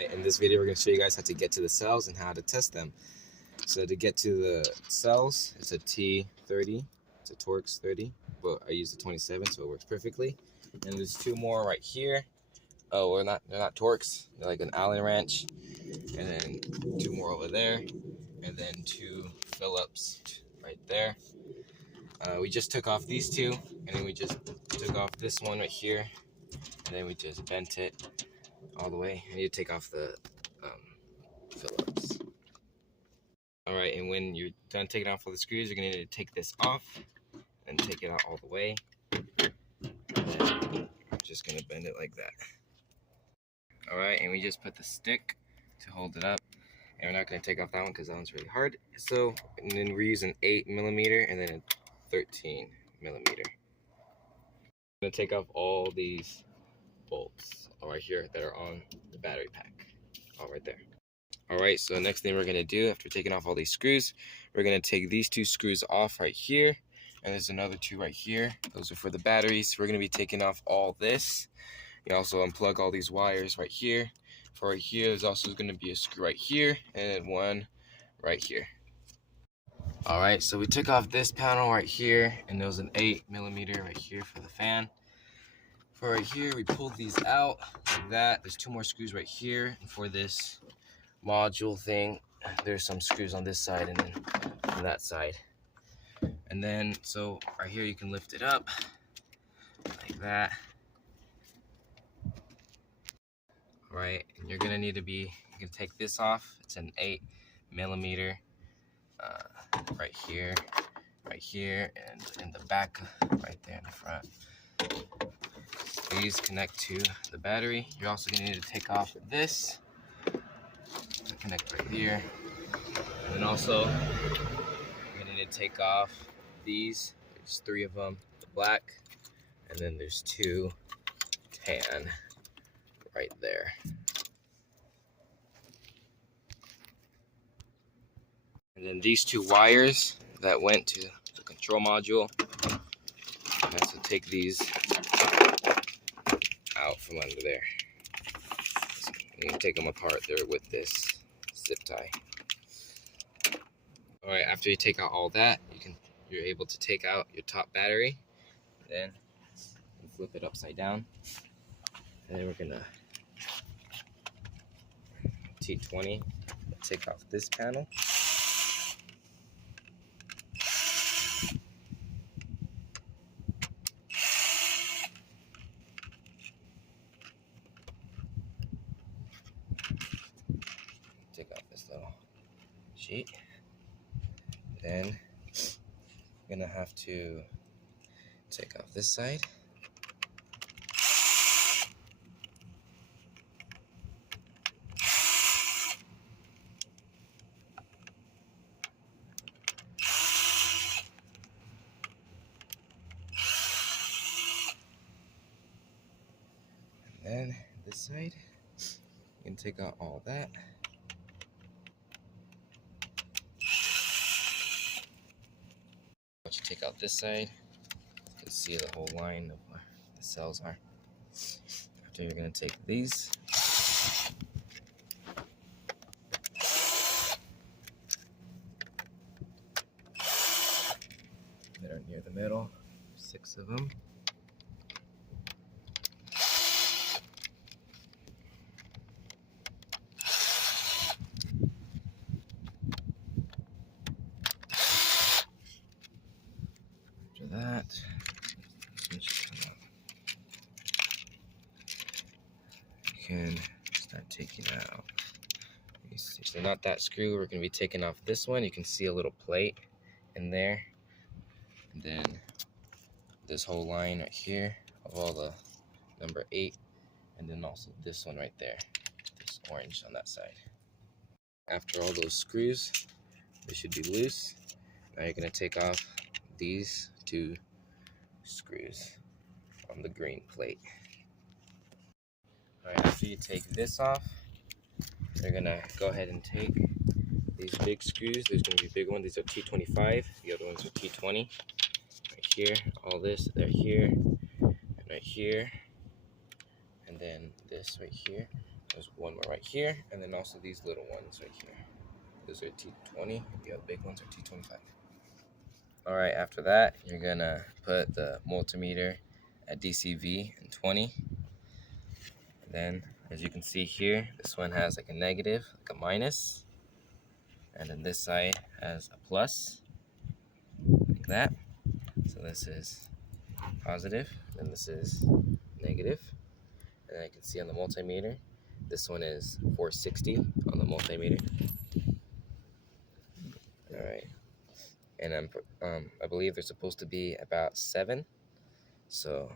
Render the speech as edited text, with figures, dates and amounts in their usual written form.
Right, in this video, we're going to show you guys how to get to the cells and how to test them. So to get to the cells, it's a T30, it's a Torx 30, but I use the 27, so it works perfectly. And there's two more right here. Oh, they're not Torx, they're like an Allen wrench. And then two more over there, and then two Phillips right there. We just took off these two, and then we just took off this one right here, and then we just bent it all the way. I need to take off the Phillips. Alright, and when you're done taking off all the screws, you're going to need to take this off and take it out all the way. And then I'm just going to bend it like that. Alright, and we just put the stick to hold it up. And we're not going to take off that one because that one's really hard. So, and then we're using 8mm and then a 13mm. I'm going to take off all these bolts right here that are on the battery pack. All right there. Alright, so the next thing we're going to do after taking off all these screws, we're going to take these two screws off right here, and there's another two right here. Those are for the batteries. We're going to be taking off all this. You also unplug all these wires right here. For right here, there's also going to be a screw right here, and then one right here. Alright, so we took off this panel right here, and there was an 8mm right here for the fan. For right here, we pulled these out like that. There's two more screws right here, and for this module thing, there's some screws on this side and then on that side. And then so right here you can lift it up like that. Right, and you're gonna need to you can take this off. It's an 8mm right here, and in the back right there in the front. These connect to the battery. You're also gonna need to take off this to connect right here. And then also, you're gonna need to take off these. There's three of them, the black, and then there's two tan right there. And then these two wires that went to the control module, I have to take these out from under there. So you can take them apart there with this zip tie. Alright, after you take out all that, you're able to take out your top battery. Then flip it upside down. And then we're gonna T20, take off this panel. Take off this little sheet. Then I'm gonna have to take off this side. And then this side, you can take out all that. Once you take out this side, you can see the whole line of where the cells are. After you're going to take these, that are near the middle, 6 of them. After that, you can start taking out. So not that screw, we're going to be taking off this one. You can see a little plate in there. And then this whole line right here of all the number 8. And then also this one right there. This orange on that side. After all those screws, they should be loose. Now you're going to take off these two screws on the green plate. Alright, after you take this off, you're going to go ahead and take these big screws. There's going to be a big one. These are T25. The other ones are T20. Right here. All this, they're here. And right here. And then this right here. There's one more right here, and then also these little ones right here. Those are T20. The other big ones are T25. All right, after that, you're gonna put the multimeter at DCV and 20. And then, as you can see here, this one has like a negative, like a minus. And then this side has a plus, like that. So this is positive, and this is negative. And then I can see on the multimeter, this one is 460 on the multimeter. All right, and I believe they're supposed to be about 7. So